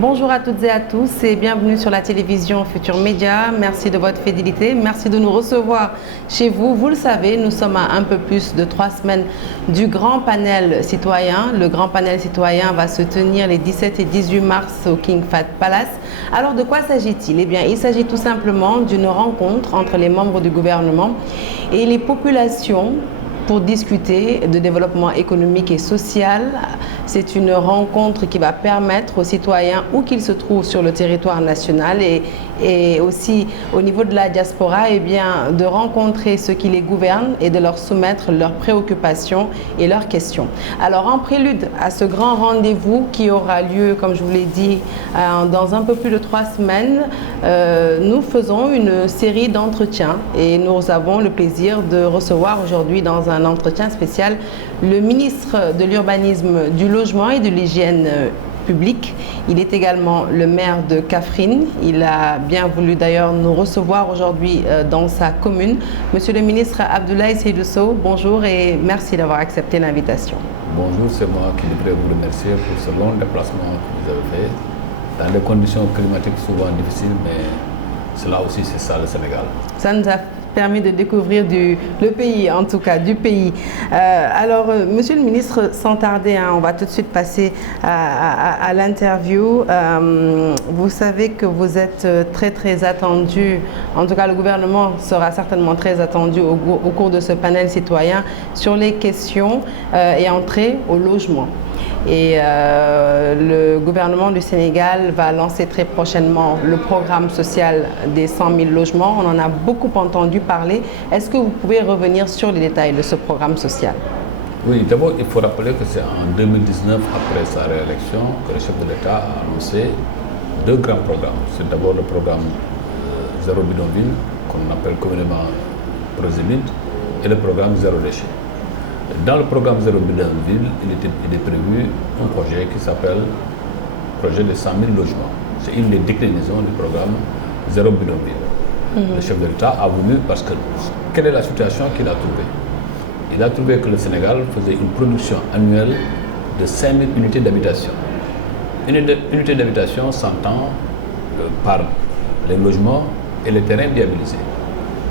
Bonjour à toutes et à tous et bienvenue sur la télévision Futur Média. Merci de votre fidélité, merci de nous recevoir chez vous. Vous le savez, nous sommes à un peu plus de 3 semaines du grand panel citoyen. Le grand panel citoyen va se tenir les 17 et 18 mars au King Fahd Palace. Alors de quoi s'agit-il? Eh bien, il s'agit tout simplement d'une rencontre entre les membres du gouvernement et les populations pour discuter de développement économique et social. C'est une rencontre qui va permettre aux citoyens, où qu'ils se trouvent sur le territoire national et aussi au niveau de la diaspora, eh bien, de rencontrer ceux qui les gouvernent et de leur soumettre leurs préoccupations et leurs questions. Alors, en prélude à ce grand rendez-vous qui aura lieu, comme je vous l'ai dit, dans un peu plus de 3 semaines, nous faisons une série d'entretiens et nous avons le plaisir de recevoir aujourd'hui dans un entretien spécial le ministre de l'Urbanisme, du Logement et de l'Hygiène publique. Il est également le maire de Kaffrine. Il a bien voulu d'ailleurs nous recevoir aujourd'hui dans sa commune. Monsieur le ministre Abdoulaye Seydou Sow, bonjour et merci d'avoir accepté l'invitation. Bonjour, c'est moi qui devrais vous remercier pour ce long déplacement que vous avez fait dans des conditions climatiques souvent difficiles, mais cela aussi c'est ça le Sénégal. Ça nous a permis de découvrir le pays, en tout cas, du pays. Alors, monsieur le ministre, sans tarder, on va tout de suite passer à l'interview. Vous savez que vous êtes très attendu, en tout cas le gouvernement sera certainement très attendu au cours de ce panel citoyen sur les questions et entrée au logement. Et le gouvernement du Sénégal va lancer très prochainement le programme social des 100 000 logements. On en a beaucoup entendu parler. Est-ce que vous pouvez revenir sur les détails de ce programme social? Oui, d'abord il faut rappeler que c'est en 2019, après sa réélection, que le chef de l'État a annoncé 2 grands programmes. C'est d'abord le programme Zéro Bidonville, qu'on appelle communément Prosémid, et le programme Zéro Déchet. Dans le programme Zéro Bidonville, il est prévu un projet qui s'appelle Projet de 100 000 logements. C'est une des déclinaisons du programme Zéro Bidonville. Le chef de l'État a voulu, parce que quelle est la situation qu'il a trouvée? Il a trouvé que le Sénégal faisait une production annuelle de 5 000 unités d'habitation. Une unité d'habitation s'entend par les logements et les terrains viabilisés.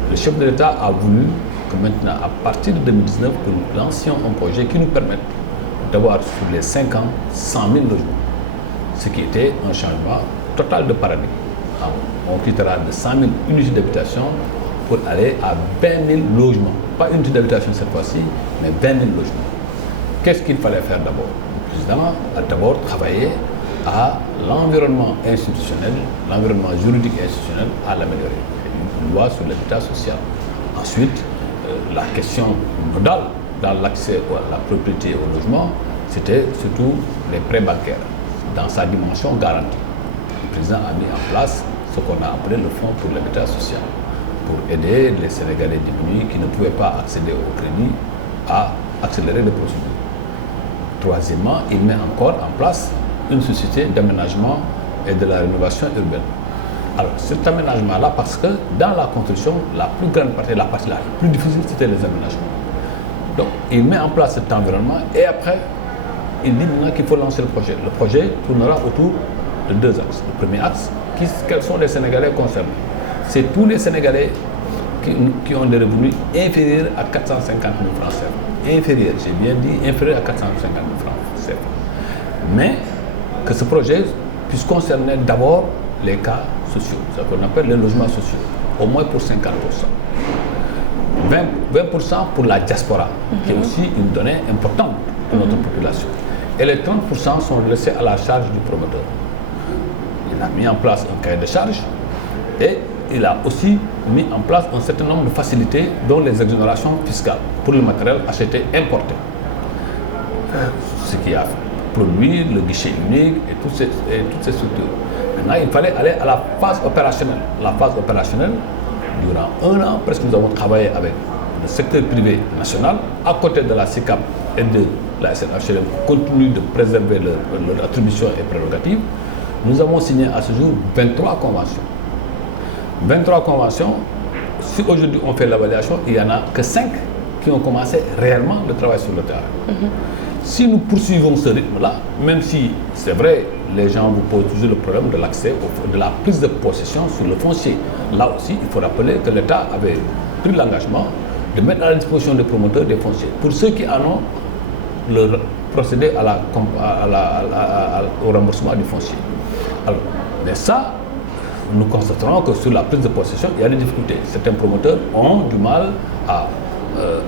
Le chef de l'État a voulu que maintenant, à partir de 2019, que nous lancions un projet qui nous permette d'avoir sur les 5 ans 100 000 logements, ce qui était un changement total de paradigme. On quittera de 100 000 unités d'habitation pour aller à 20 000 logements. Pas une unité d'habitation cette fois-ci, mais 20 000 logements. Qu'est-ce qu'il fallait faire d'abord? Le président a d'abord travaillé à l'environnement institutionnel, l'environnement juridique et institutionnel, à l'améliorer. Une loi sur l'habitat social. Ensuite, la question nodale dans l'accès à la propriété au logement, c'était surtout les prêts bancaires, dans sa dimension garantie. Le président a mis en place ce qu'on a appelé le Fonds pour l'habitat social, pour aider les Sénégalais démunis qui ne pouvaient pas accéder au crédit à accélérer les procédures. Troisièmement, il met encore en place une société d'aménagement et de la rénovation urbaine. Alors cet aménagement-là, parce que dans la construction, la plus grande partie, la partie la plus difficile, c'était les aménagements. Donc il met en place cet environnement et après, il dit maintenant qu'il faut lancer le projet. Le projet tournera autour de 2 axes. Le premier axe, quels sont les Sénégalais concernés? C'est tous les Sénégalais qui ont des revenus inférieurs à 450 000 francs CFA. Inférieurs, j'ai bien dit inférieurs à 450 000 francs CFA. Mais que ce projet puisse concerner d'abord les cas sociaux, ce qu'on appelle les logements sociaux, au moins pour 50%. 20% pour la diaspora, qui est aussi une donnée importante de notre population. Et les 30% sont laissés à la charge du promoteur. Il a mis en place un cahier de charges et il a aussi mis en place un certain nombre de facilités, dont les exonérations fiscales pour le matériel acheté importé. Ce qui a produit le guichet unique et toutes ces structures. Maintenant, il fallait aller à la phase opérationnelle. La phase opérationnelle, durant 1 an, presque nous avons travaillé avec le secteur privé national, à côté de la SICAP et de la SNHLM, continue de préserver leur attribution et prérogatives. Nous avons signé à ce jour 23 conventions. 23 conventions, si aujourd'hui on fait l'évaluation, il n'y en a que 5 qui ont commencé réellement le travail sur le terrain. Si nous poursuivons ce rythme-là, même si c'est vrai, les gens vous posent toujours le problème de l'accès, de la prise de possession sur le foncier. Là aussi, il faut rappeler que l'État avait pris l'engagement de mettre à la disposition des promoteurs des fonciers. Pour ceux qui en ont, le procéder au remboursement du foncier. Alors, mais ça, nous constaterons que sur la prise de possession, il y a des difficultés. Certains promoteurs ont du mal à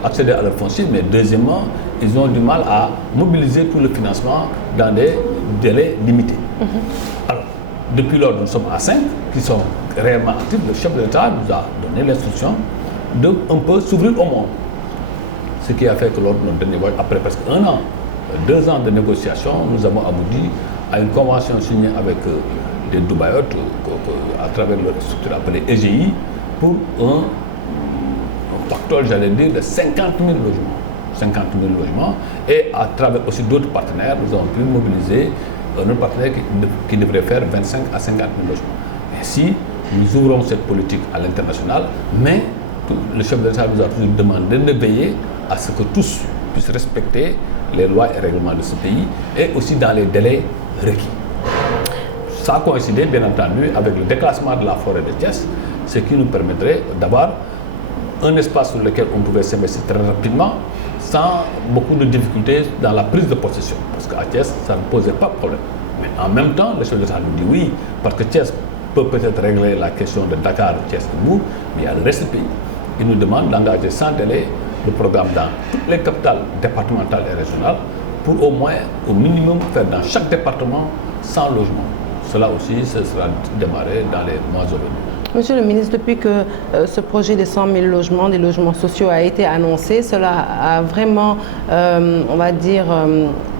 accéder à leur foncier, mais deuxièmement, ils ont du mal à mobiliser tout le financement dans des délais limités. Alors, depuis lors, nous sommes à 5 qui sont réellement actifs. Le chef de l'État nous a donné l'instruction de un peu s'ouvrir au monde. Ce qui a fait que lors de notre dernier voyage, après presque 1 an, 2 ans de négociations, nous avons abouti à une convention signée avec des Dubaïotes à travers leur structure appelée EGI pour un pactole, j'allais dire, de 50 000 logements. 50 000 logements. Et à travers aussi d'autres partenaires, nous avons pu mobiliser un autre partenaire qui devrait faire 25 à 50 000 logements. Ainsi, nous ouvrons cette politique à l'international, mais le chef de l'État nous a toujours demandé de veiller à ce que tous puissent respecter les lois et règlements de ce pays et aussi dans les délais requis. Ça a coïncidé, bien entendu, avec le déclassement de la forêt de Thiès, ce qui nous permettrait d'avoir un espace sur lequel on pouvait s'investir très rapidement sans beaucoup de difficultés dans la prise de possession. Parce qu'à Thiès, ça ne posait pas de problème. Mais en même temps, le chef de l'État nous dit oui, parce que Thiès peut peut-être régler la question de Dakar, Thiès et Mbour, mais il y a le reste du pays. Il nous demande d'engager sans délai le programme dans toutes les capitales départementales et régionales pour au moins, au minimum, faire dans chaque département 100 logements. Cela aussi, ce sera démarré dans les mois à venir. Monsieur le ministre, depuis que ce projet de 100 000 logements, des logements sociaux a été annoncé, cela a vraiment, on va dire,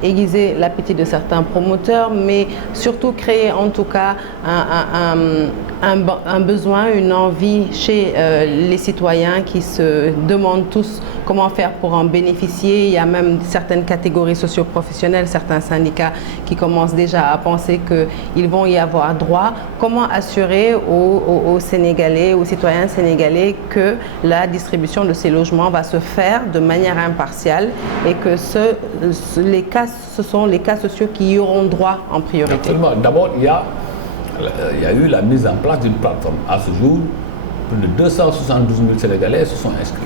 aiguisé l'appétit de certains promoteurs, mais surtout créé en tout cas un besoin, une envie chez les citoyens qui se demandent tous comment faire pour en bénéficier. Il y a même certaines catégories socio-professionnelles, certains syndicats qui commencent déjà à penser qu'ils vont y avoir droit. Comment assurer aux Sénégalais, aux citoyens sénégalais que la distribution de ces logements va se faire de manière impartiale et que ce sont les cas sociaux qui y auront droit en priorité? Absolument. D'abord, il y a eu la mise en place d'une plateforme. À ce jour, plus de 272 000 Sénégalais se sont inscrits.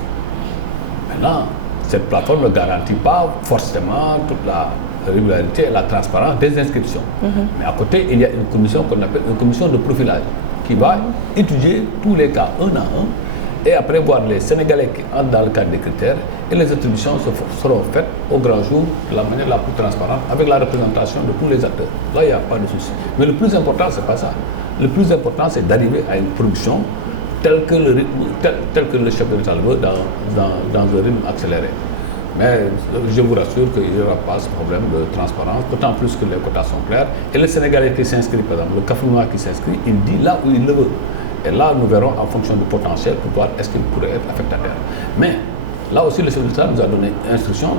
Maintenant, cette plateforme ne garantit pas forcément toute la régularité et la transparence des inscriptions. Mais à côté, il y a une commission qu'on appelle une commission de profilage qui va étudier tous les cas un à un et après voir les Sénégalais qui entrent dans le cadre des critères et les attributions seront faites au grand jour de la manière la plus transparente avec la représentation de tous les acteurs. Là, il n'y a pas de souci. Mais le plus important, ce n'est pas ça. Le plus important, c'est d'arriver à une production tel que le chef de l'État le veut dans un rythme accéléré. Mais je vous rassure qu'il n'y aura pas ce problème de transparence, d'autant plus que les quotas sont clairs. Et le Sénégalais qui s'inscrit, par exemple, le Cafounois qui s'inscrit, il dit là où il le veut. Et là, nous verrons en fonction du potentiel pour voir est-ce qu'il pourrait être affectataire. Mais là aussi, le chef de l'État nous a donné instruction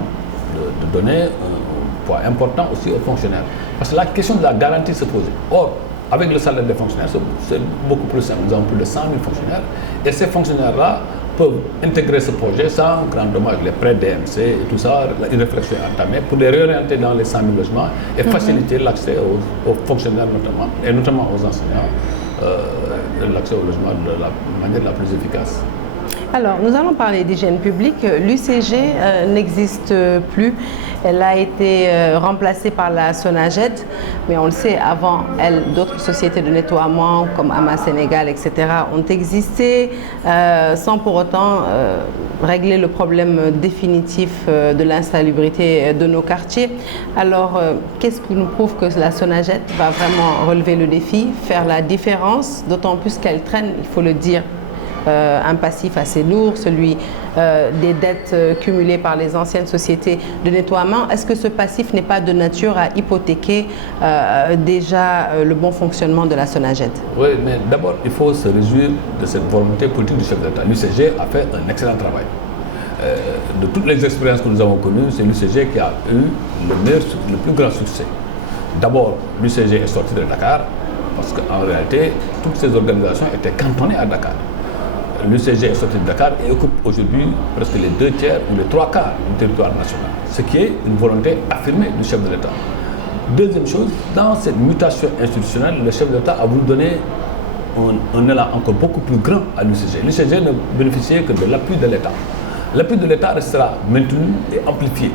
de donner un poids important aussi aux fonctionnaires. Parce que la question de la garantie se posait. Or, avec le salaire des fonctionnaires, c'est beaucoup plus simple. Nous avons plus de 100 000 fonctionnaires. Et ces fonctionnaires-là peuvent intégrer ce projet sans grand dommage, les prêts DMC et tout ça, une réflexion est entamée pour les réorienter dans les 100 000 logements et faciliter l'accès aux fonctionnaires notamment, et notamment aux enseignants, l'accès au logement de la manière la plus efficace. Alors, nous allons parler d'hygiène publique. L'UCG n'existe plus. Elle a été remplacée par la Sonaged, mais on le sait, avant elle, d'autres sociétés de nettoiement comme Ama Sénégal, etc. ont existé sans pour autant régler le problème définitif de l'insalubrité de nos quartiers. Alors, qu'est-ce qui nous prouve que la Sonaged va vraiment relever le défi, faire la différence, d'autant plus qu'elle traîne, il faut le dire, un passif assez lourd, celui des dettes cumulées par les anciennes sociétés de nettoiement. Est-ce que ce passif n'est pas de nature à hypothéquer déjà le bon fonctionnement de la Sonaged? Oui, mais d'abord, il faut se réjouir de cette volonté politique du chef d'État. L'UCG a fait un excellent travail. De toutes les expériences que nous avons connues, c'est l'UCG qui a eu le plus grand succès. D'abord, l'UCG est sorti de Dakar parce qu'en réalité, toutes ces organisations étaient cantonnées à Dakar. L'UCG est sorti de Dakar et occupe aujourd'hui presque les 2 tiers ou les 3 quarts du territoire national, ce qui est une volonté affirmée du chef de l'État. Deuxième chose, dans cette mutation institutionnelle, le chef de l'État a voulu donner un élan encore beaucoup plus grand à l'UCG. L'UCG ne bénéficiait que de l'appui de l'État. L'appui de l'État restera maintenu et amplifié.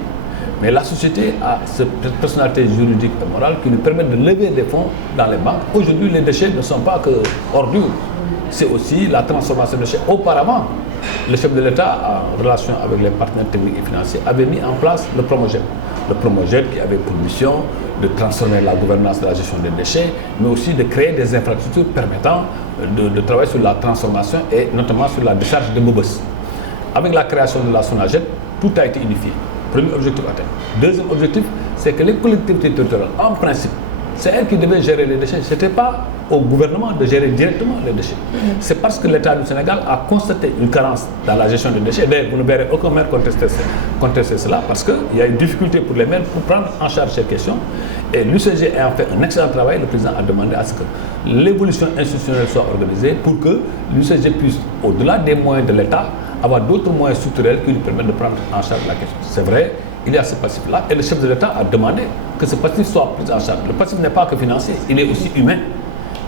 Mais la société a cette personnalité juridique et morale qui nous permet de lever des fonds dans les banques. Aujourd'hui, les déchets ne sont pas que ordures. C'est aussi la transformation des déchets. Auparavant, le chef de l'État, en relation avec les partenaires techniques et financiers, avait mis en place le Promoged. Le Promoged qui avait pour mission de transformer la gouvernance de la gestion des déchets, mais aussi de créer des infrastructures permettant de travailler sur la transformation et notamment sur la décharge de Mobos. Avec la création de la SONAGED, tout a été unifié. Premier objectif atteint. Deuxième objectif, c'est que les collectivités territoriales, en principe, c'est elles qui devaient gérer les déchets. Ce n'était pas au gouvernement de gérer directement les déchets. C'est parce que l'État du Sénégal a constaté une carence dans la gestion des déchets. D'ailleurs, vous ne verrez aucun maire contester cela parce qu'il y a une difficulté pour les maires pour prendre en charge ces questions. Et l'UCG ayant fait un excellent travail, le président a demandé à ce que l'évolution institutionnelle soit organisée pour que l'UCG puisse, au-delà des moyens de l'État, avoir d'autres moyens structurels qui lui permettent de prendre en charge la question. C'est vrai, il y a ce passif-là et le chef de l'État a demandé que ce passif soit pris en charge. Le passif n'est pas que financier, il est aussi humain.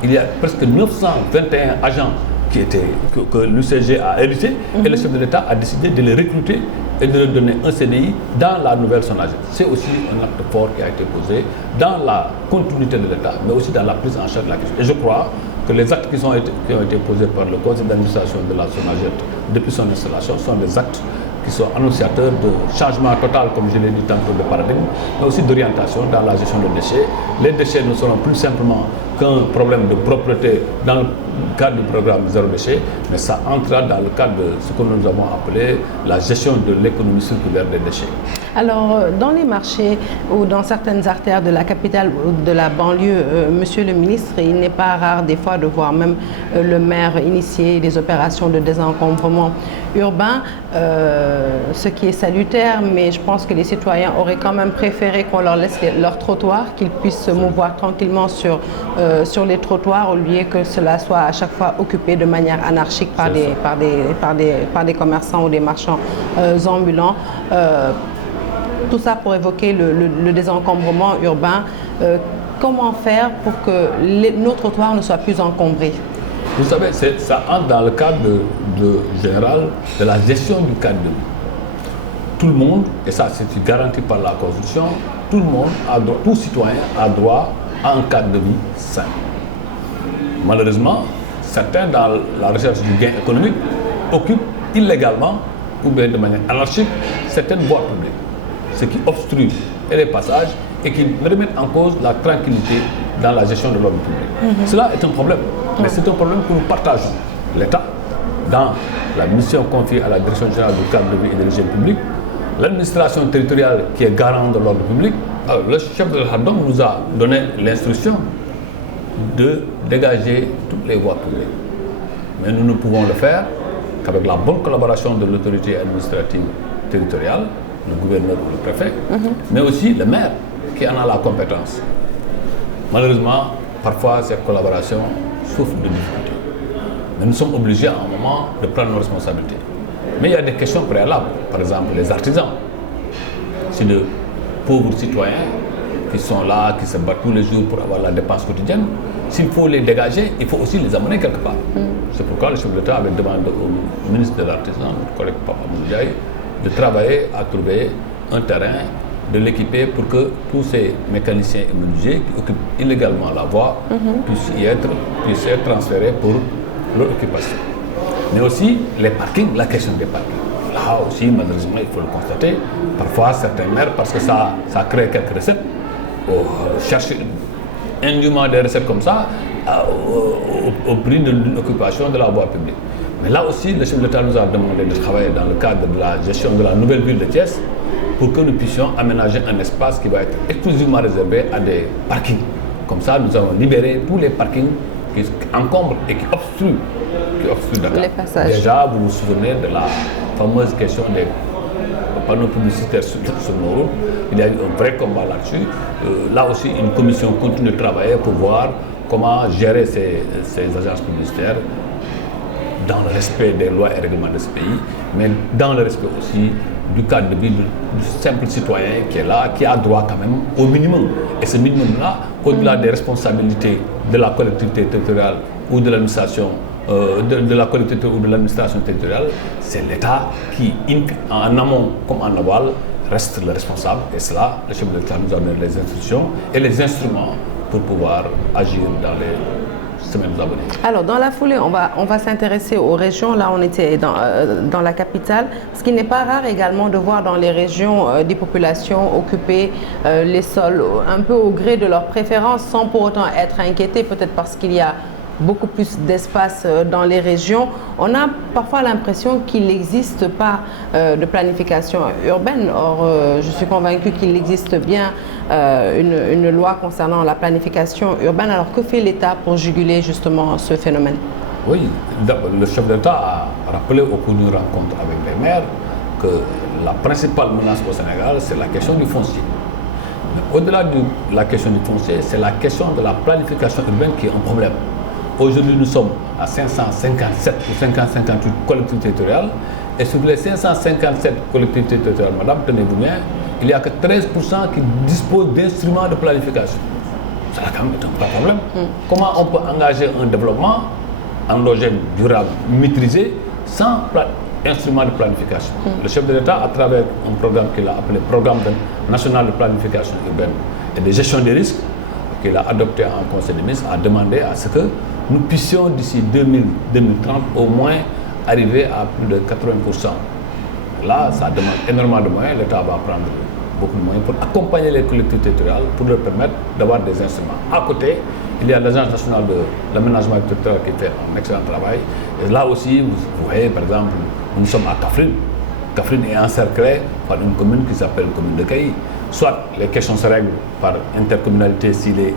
Il y a presque 921 agents que l'UCG a hérité et le chef de l'État a décidé de les recruter et de leur donner un CDI dans la nouvelle SONAGED. C'est aussi un acte fort qui a été posé dans la continuité de l'État, mais aussi dans la prise en charge de la question. Et je crois que les actes qui ont été posés par le conseil d'administration de la SONAGED depuis son installation sont des actes qui sont annonciateurs de changement total, comme je l'ai dit tantôt, de paradigme, mais aussi d'orientation dans la gestion des déchets. Les déchets ne seront plus simplement qu'un problème de propreté dans le cadre du programme Zéro Déchet, mais ça entrera dans le cadre de ce que nous avons appelé la gestion de l'économie circulaire des déchets. Alors, dans les marchés ou dans certaines artères de la capitale ou de la banlieue, monsieur le ministre, il n'est pas rare des fois de voir même le maire initier des opérations de désencombrement urbain, ce qui est salutaire, mais je pense que les citoyens auraient quand même préféré qu'on leur laisse leur trottoir, qu'ils puissent se mouvoir tranquillement sur les trottoirs au lieu que cela soit à chaque fois occupé de manière anarchique par des commerçants ou des marchands ambulants. Tout ça pour évoquer le désencombrement urbain. Comment faire pour que nos trottoirs ne soient plus encombrés? Vous savez, ça entre dans le cadre général de la gestion du cadre de vie. Tout le monde, et ça c'est garanti par la Constitution, tout le monde, tout citoyen a droit à un cadre de vie sain. Malheureusement, certains dans la recherche du gain économique occupent illégalement ou bien de manière anarchique certaines voies publiques, ce qui obstrue les passages et qui remettent en cause la tranquillité dans la gestion de l'ordre public. Cela est un problème, mais c'est un problème que nous partageons. L'État, dans la mission confiée à la Direction générale du cadre de vie et de l'hygiène publique, l'administration territoriale qui est garante de l'ordre public. Alors, le chef de l'État nous a donné l'instruction de dégager toutes les voies publiques. Mais nous ne pouvons le faire qu'avec la bonne collaboration de l'autorité administrative territoriale, le gouverneur ou le préfet, mais aussi le maire qui en a la compétence. Malheureusement, parfois cette collaboration souffre de difficultés. Mais nous sommes obligés à un moment de prendre nos responsabilités. Mais il y a des questions préalables, par exemple les artisans. C'est de pauvres citoyens qui sont là, qui se battent tous les jours pour avoir la dépense quotidienne. S'il faut les dégager, il faut aussi les amener quelque part. C'est pourquoi le chef de l'État avait demandé au ministre de l'Artisanat, notre collègue Papa Moudjaï, de travailler à trouver un terrain, de l'équiper pour que tous ces mécaniciens et menuisiers qui occupent illégalement la voie puissent être transférés pour leur occupation. Mais aussi les parkings, la question des parkings. Là aussi, malheureusement, il faut le constater, parfois certains maires, parce que ça crée quelques recettes, chercher indûment des recettes comme ça au prix de l'occupation de la voie publique. Mais là aussi, le chef de l'État nous a demandé de travailler dans le cadre de la gestion de la nouvelle ville de Thiès pour que nous puissions aménager un espace qui va être exclusivement réservé à des parkings. Comme ça, nous allons libérer tous les parkings qui encombrent et qui obstruent Dakar. Les passages. Déjà, vous vous souvenez de la fameuse question des panneaux publicitaires sur nos routes. Il y a eu un vrai combat là-dessus. Là aussi, une commission continue de travailler pour voir comment gérer ces agences publicitaires dans le respect des lois et règlements de ce pays, mais dans le respect aussi du cadre de vie du simple citoyen qui est là, qui a droit quand même au minimum. Et ce minimum-là, au-delà des responsabilités de la collectivité territoriale ou de l'administration, de la collectivité ou de l'administration territoriale, c'est l'État qui, en amont comme en aval, reste le responsable. Et cela, le chef de l'État nous a donné les institutions et les instruments pour pouvoir agir dans les semaines à venir. Alors, dans la foulée, on va s'intéresser aux régions. Là, on était dans la capitale. Ce qui n'est pas rare également de voir dans les régions des populations occuper les sols un peu au gré de leurs préférences, sans pour autant être inquiétés, peut-être parce qu'il y a beaucoup plus d'espace dans les régions. On a parfois l'impression qu'il n'existe pas de planification urbaine. Or, je suis convaincue qu'il existe bien une loi concernant la planification urbaine. Alors, que fait l'État pour juguler justement ce phénomène? Oui, le chef d'État a rappelé au cours d'une rencontre avec les maires que la principale menace au Sénégal, c'est la question du foncier. Mais au-delà de la question du foncier, c'est la question de la planification urbaine qui est un problème. Aujourd'hui, nous sommes à 557 ou 558 collectivités territoriales. Et sur les 557 collectivités territoriales, madame, tenez-vous bien, il n'y a que 13% qui disposent d'instruments de planification. Ça a quand même un vrai problème. Comment on peut engager un développement endogène, durable, maîtrisé, sans instrument de planification? Le chef de l'État, à travers un programme qu'il a appelé Programme national de planification urbaine et de gestion des risques, qu'il a adopté en Conseil des ministres, a demandé à ce que nous puissions d'ici 2030 au moins arriver à plus de 80%. Là, ça demande énormément de moyens. L'État va prendre beaucoup de moyens pour accompagner les collectivités territoriales, pour leur permettre d'avoir des instruments. À côté, il y a l'Agence nationale de l'aménagement territorial qui fait un excellent travail. Et là aussi, vous voyez, par exemple, nous sommes à Kaffrine. Kaffrine est encerclée par une commune qui s'appelle commune de Kayi. Soit les questions se règlent par intercommunalité si les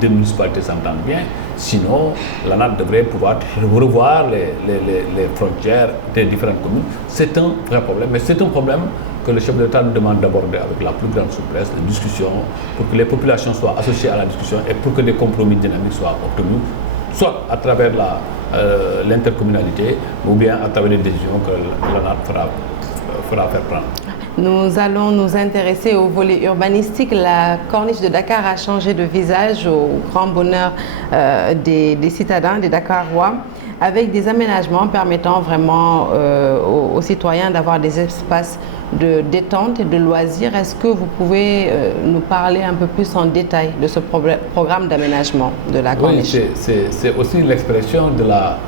deux municipalités s'entendent bien, sinon l'ANAT devrait pouvoir revoir les frontières des différentes communes. C'est un vrai problème, mais c'est un problème que le chef de l'État nous demande d'aborder avec la plus grande souplesse, de discussion, pour que les populations soient associées à la discussion et pour que des compromis dynamiques soient obtenus, soit à travers l'intercommunalité ou bien à travers les décisions que l'ANAT fera faire prendre. Nous allons nous intéresser au volet urbanistique. La corniche de Dakar a changé de visage au grand bonheur des citadins, des Dakarois, avec des aménagements permettant vraiment aux citoyens d'avoir des espaces de détente et de loisirs. Est-ce que vous pouvez nous parler un peu plus en détail de ce programme d'aménagement de la corniche? Oui, c'est aussi l'expression de la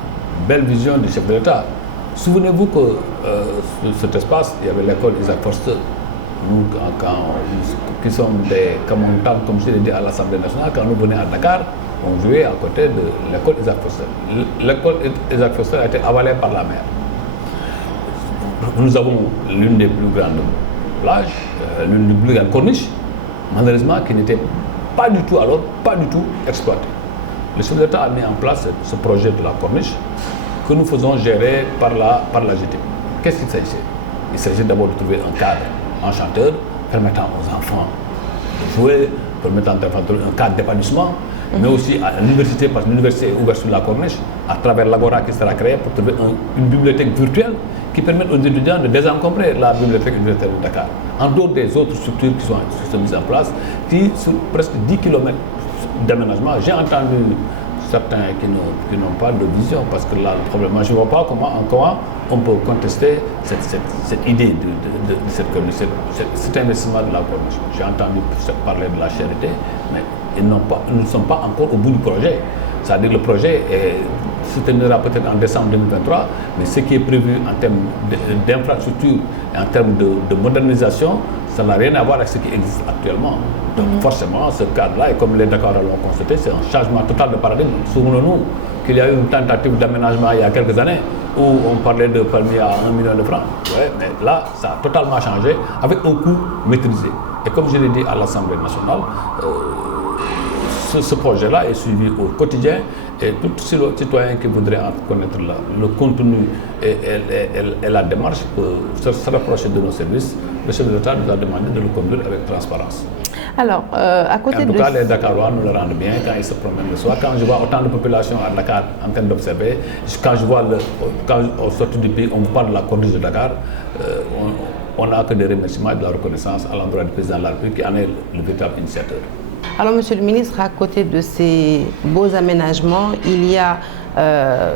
belle vision du chef de l'État. Souvenez-vous que cet espace, il y avait l'école Isaac Forster. Nous, qui sommes des Camontans, comme je l'ai dit à l'Assemblée nationale, quand nous venions à Dakar, on jouait à côté de l'école Isaac Forster. L'école Isaac Forster a été avalée par la mer. Nous avons l'une des plus grandes plages, l'une des plus grandes corniches, malheureusement qui n'était pas du tout exploitée. Le chef de l'État a mis en place ce projet de la corniche que nous faisons gérer par la GT. Qu'est-ce qu'il s'agit? Il s'agit d'abord de trouver un cadre enchanteur permettant aux enfants de jouer, permettant aux enfants de trouver un cadre d'épanouissement, mais aussi à l'université, parce que l'université est ouverte sur la corniche, à travers l'Agora qui sera créée pour trouver une bibliothèque virtuelle qui permette aux étudiants de désencombrer la bibliothèque universitaire de Dakar. En dehors des autres structures qui sont mises en place, qui sur presque 10 km d'aménagement, j'ai entendu certains qui n'ont pas de vision, parce que là, le problème, moi, je ne vois pas comment on peut contester cette idée de cet investissement de la corniche. J'ai entendu parler de la charité, mais nous ne sommes pas encore au bout du projet. C'est-à-dire que le projet se terminera peut-être en décembre 2023, mais ce qui est prévu en termes d'infrastructure et en termes de modernisation, ça n'a rien à voir avec ce qui existe actuellement. Donc forcément, ce cadre-là, et comme les Dakarois l'ont constaté, c'est un changement total de paradigme. Souvenons-nous qu'il y a eu une tentative d'aménagement il y a quelques années où on parlait de permis à 1 million de francs. Ouais, mais là, ça a totalement changé avec un coût maîtrisé. Et comme je l'ai dit à l'Assemblée nationale, ce projet-là est suivi au quotidien et tout citoyen qui voudrait en connaître le contenu et la démarche peut se rapprocher de nos services. Le chef de l'État nous a demandé de le conduire avec transparence. Alors, à côté de... En tout cas, les Dakarois nous le rendent bien quand ils se promènent le soir. Quand je vois autant de population à Dakar en train d'observer, quand je vois, quand au sortir du pays, on parle de la corniche de Dakar, on n'a que des remerciements et de la reconnaissance à l'endroit du président de la République qui en est le véritable initiateur. Alors, Monsieur le ministre, à côté de ces beaux aménagements, il y a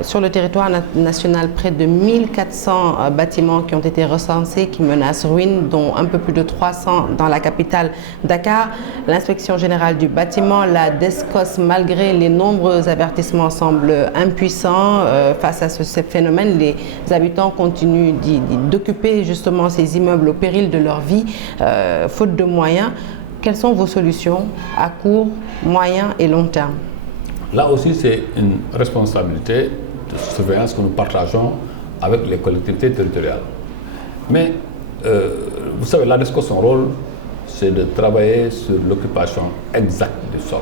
sur le territoire national près de 1400 bâtiments qui ont été recensés, qui menacent ruine, dont un peu plus de 300 dans la capitale Dakar. L'inspection générale du bâtiment, la DESCOS, malgré les nombreux avertissements, semble impuissant face à ce phénomène. Les habitants continuent d'occuper justement ces immeubles au péril de leur vie, faute de moyens. Quelles sont vos solutions à court, moyen et long terme? Là aussi, c'est une responsabilité de surveillance que nous partageons avec les collectivités territoriales. Mais, vous savez, la DESCOS, son rôle, c'est de travailler sur l'occupation exacte du sol.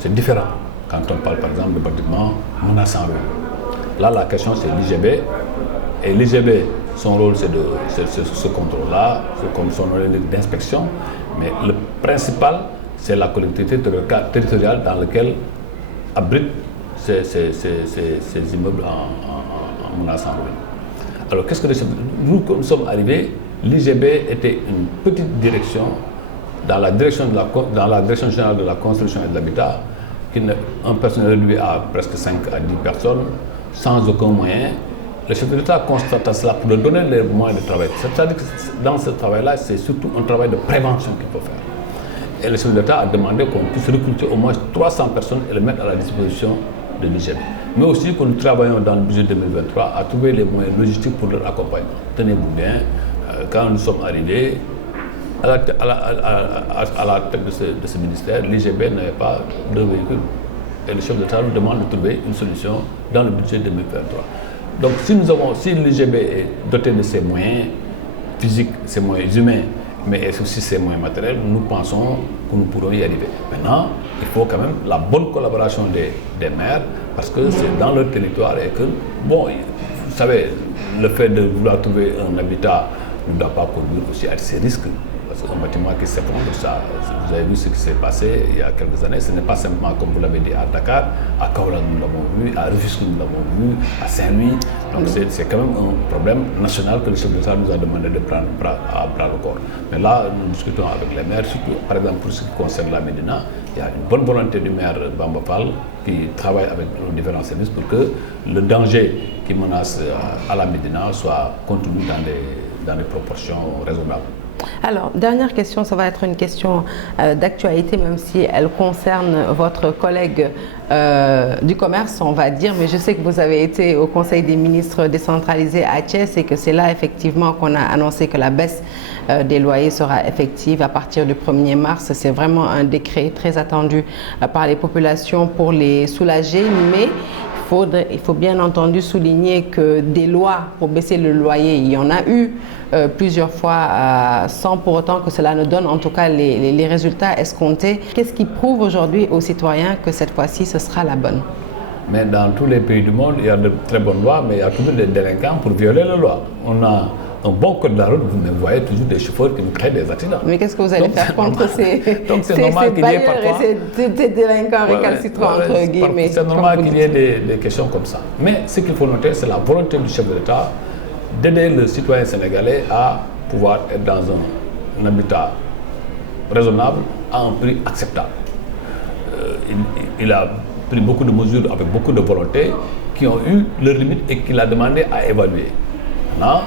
C'est différent quand on parle, par exemple, de bâtiments menaçant ruine. Là, la question, c'est l'IGB. Et l'IGB, son rôle, c'est ce contrôle-là, comme son rôle d'inspection. Mais le principal, c'est la collectivité territoriale dans laquelle abrite ces immeubles en menaçant ruine. Alors, qu'est-ce que nous, quand nous sommes arrivés, l'IGB était une petite direction dans la direction générale de la construction et de l'habitat, un personnel réduit à presque 5 à 10 personnes, sans aucun moyen. Le chef de l'État constate cela pour lui donner les moyens de travail. C'est-à-dire que dans ce travail-là, c'est surtout un travail de prévention qu'il faut faire. Et le chef de l'État a demandé qu'on puisse recruter au moins 300 personnes et les mettre à la disposition de l'IGB. Mais aussi que nous travaillons dans le budget 2023 à trouver les moyens logistiques pour leur accompagnement. Tenez-vous bien, quand nous sommes arrivés, à la tête de ce ministère, l'IGB n'avait pas de véhicule. Et le chef de l'État nous demande de trouver une solution dans le budget 2023. Donc si l'IGB est doté de ses moyens physiques, ses moyens humains, mais aussi ses moyens matériels, nous pensons que nous pourrons y arriver. Maintenant, il faut quand même la bonne collaboration des maires, parce que c'est dans leur territoire et que, bon, vous savez, le fait de vouloir trouver un habitat ne doit pas conduire aussi à ces risques. Parce qu'un bâtiment qui s'effondre, ça, vous avez vu ce qui s'est passé il y a quelques années, ce n'est pas simplement comme vous l'avez dit à Dakar, à Kaolack nous l'avons vu, à Rufisque nous l'avons vu, à Saint-Louis. Donc c'est quand même un problème national que le chef de l'État nous a demandé de prendre à bras le corps. Mais là, nous discutons avec les maires, surtout par exemple pour ce qui concerne la Médina, il y a une bonne volonté du maire Bamba Fall qui travaille avec nos différents services pour que le danger qui menace à la Médina soit contenu dans des proportions raisonnables. Alors, dernière question, ça va être une question d'actualité, même si elle concerne votre collègue du commerce, on va dire, mais je sais que vous avez été au Conseil des ministres décentralisé à Thiès et que c'est là effectivement qu'on a annoncé que la baisse des loyers sera effective à partir du 1er mars. C'est vraiment un décret très attendu par les populations pour les soulager, mais il faut bien entendu souligner que des lois pour baisser le loyer, il y en a eu plusieurs fois sans pour autant que cela ne donne en tout cas les résultats escomptés. Qu'est-ce qui prouve aujourd'hui aux citoyens que cette fois-ci ce sera la bonne? Mais dans tous les pays du monde, il y a de très bonnes lois, mais il y a toujours des délinquants pour violer la loi. On a un bon code de la route, mais vous voyez toujours des chauffeurs qui nous créent des accidents. Mais qu'est-ce que vous allez faire contre ces bailleurs et ces délinquants récalcitrants entre guillemets? C'est normal qu'il y ait des questions comme ça. Mais ce qu'il faut noter, c'est la volonté du chef de l'État d'aider le citoyen sénégalais à pouvoir être dans un habitat raisonnable à un prix acceptable. Il a pris beaucoup de mesures avec beaucoup de volonté qui ont eu leurs limites et qu'il a demandé à évaluer. Maintenant,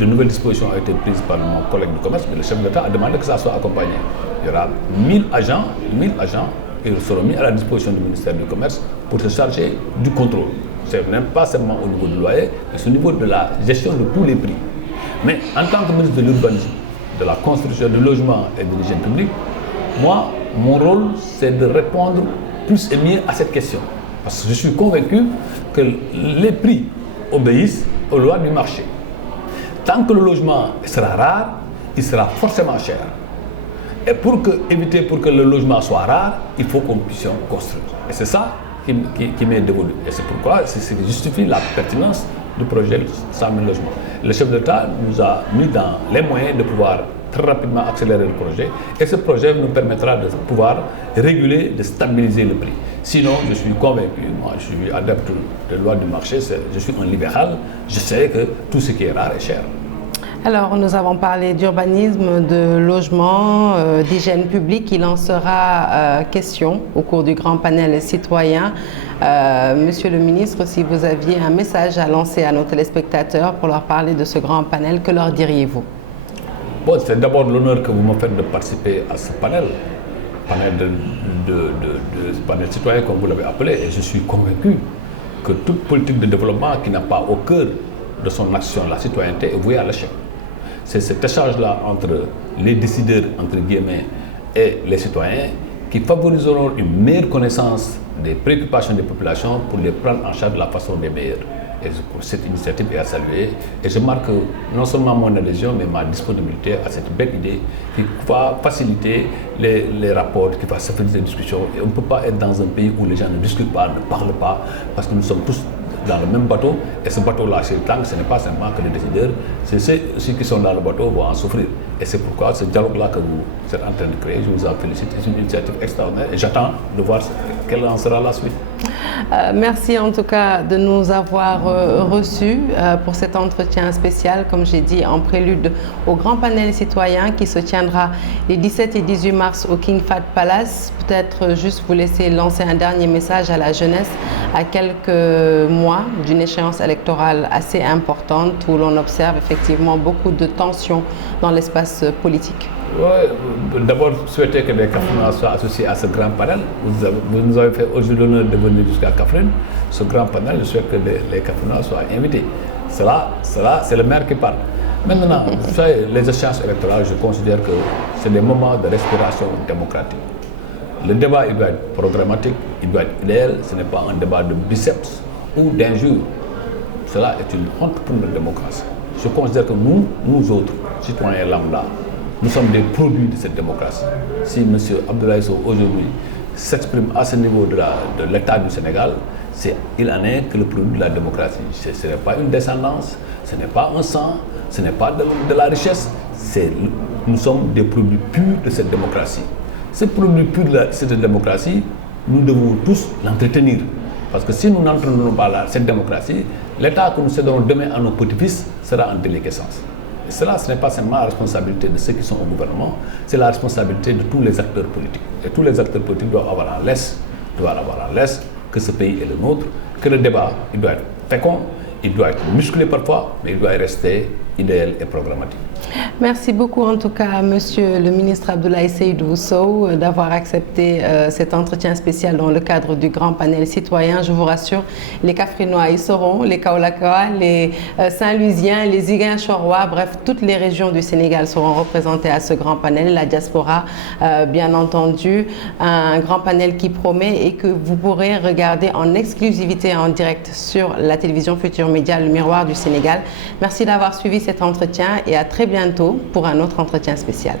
de nouvelles dispositions ont été prises par mon collègue du commerce, mais le chef de l'État a demandé que ça soit accompagné. Il y aura 1000 agents qui seront mis à la disposition du ministère du Commerce pour se charger du contrôle. C'est même pas seulement au niveau du loyer, mais c'est au niveau de la gestion de tous les prix. Mais en tant que ministre de l'urbanisme, de la construction, du logement et de l'hygiène publique, moi, mon rôle, c'est de répondre plus et mieux à cette question. Parce que je suis convaincu que les prix obéissent aux lois du marché. Tant que le logement sera rare, il sera forcément cher. Et pour éviter que le logement soit rare, il faut qu'on puisse construire. Et c'est ça qui m'est dévolu. Et c'est pourquoi c'est ce qui justifie la pertinence du projet 100 000 logements. Le chef de l'État nous a mis dans les moyens de pouvoir très rapidement accélérer le projet. Et ce projet nous permettra de pouvoir réguler, de stabiliser le prix. Sinon, je suis convaincu, moi je suis adepte des lois du marché, je suis un libéral, je sais que tout ce qui est rare est cher. Alors, nous avons parlé d'urbanisme, de logement, d'hygiène publique. Il en sera question au cours du grand panel citoyen. Monsieur le ministre, si vous aviez un message à lancer à nos téléspectateurs pour leur parler de ce grand panel, que leur diriez-vous? Bon, c'est d'abord l'honneur que vous me faites de participer à ce panel panel citoyen comme vous l'avez appelé, et je suis convaincu que toute politique de développement qui n'a pas au cœur de son action la citoyenneté est vouée à l'échec. C'est cet échange-là entre les décideurs, entre guillemets, et les citoyens qui favoriseront une meilleure connaissance des préoccupations des populations pour les prendre en charge de la façon des meilleures. Et cette initiative est à saluer. Et je marque non seulement mon adhésion, mais ma disponibilité à cette belle idée qui va faciliter les rapports, qui va faciliter les discussions. Et on ne peut pas être dans un pays où les gens ne discutent pas, ne parlent pas, parce que nous sommes tous dans le même bateau. Et ce bateau-là, c'est le temps, ce n'est pas simplement que les décideurs, c'est ceux qui sont dans le bateau vont en souffrir. Et c'est pourquoi ce dialogue-là que vous êtes en train de créer, je vous en félicite, c'est une initiative extraordinaire et j'attends de voir quelle en sera la suite. Merci en tout cas de nous avoir reçus pour cet entretien spécial, comme j'ai dit, en prélude au grand panel citoyen qui se tiendra les 17 et 18 mars au King Fahd Palace. Peut-être juste vous laisser lancer un dernier message à la jeunesse à quelques mois d'une échéance électorale assez importante où l'on observe effectivement beaucoup de tensions dans l'espace politique. Oui, d'abord souhaiter que les Kaffrinois soient associés à ce grand panel. Vous nous avez fait aujourd'hui l'honneur de venir jusqu'à Kaffrine. Ce grand panel, je souhaite que les Kaffrinois soient invités. Cela c'est le maire qui parle. Maintenant, vous savez, les échéances électorales, je considère que c'est des moments de respiration démocratique. Le débat, il doit être programmatique, il doit être idéal, ce n'est pas un débat de biceps ou d'injures. Cela est une honte pour notre démocratie. Je considère que nous autres, citoyens lambda, nous sommes des produits de cette démocratie. Si M. Abdoulaye Sow aujourd'hui s'exprime à ce niveau de l'État du Sénégal, il en est que le produit de la démocratie. Ce n'est pas une descendance, ce n'est pas un sang, ce n'est pas de la richesse, nous sommes des produits purs de cette démocratie. Ce produit pur de cette démocratie, nous devons tous l'entretenir. Parce que si nous n'entretenons pas cette démocratie, l'État que nous céderons demain à nos petits-fils sera en déliquescence. Et cela, ce n'est pas seulement la responsabilité de ceux qui sont au gouvernement, c'est la responsabilité de tous les acteurs politiques. Et tous les acteurs politiques doivent avoir en laisse que ce pays est le nôtre, que le débat, il doit être fécond, il doit être musclé parfois, mais il doit rester idéal et programmatique. Merci beaucoup en tout cas, Monsieur le ministre Abdoulaye Seydou Sow, d'avoir accepté cet entretien spécial dans le cadre du grand panel citoyen. Je vous rassure, les Kaffrinois y seront, les Kaolackois, les Saint-Louisiens, les Ziguinchorois, bref, toutes les régions du Sénégal seront représentées à ce grand panel. La diaspora, bien entendu, un grand panel qui promet et que vous pourrez regarder en exclusivité en direct sur la télévision Futur Média, le miroir du Sénégal. Merci d'avoir suivi cet entretien et à très bientôt pour un autre entretien spécial.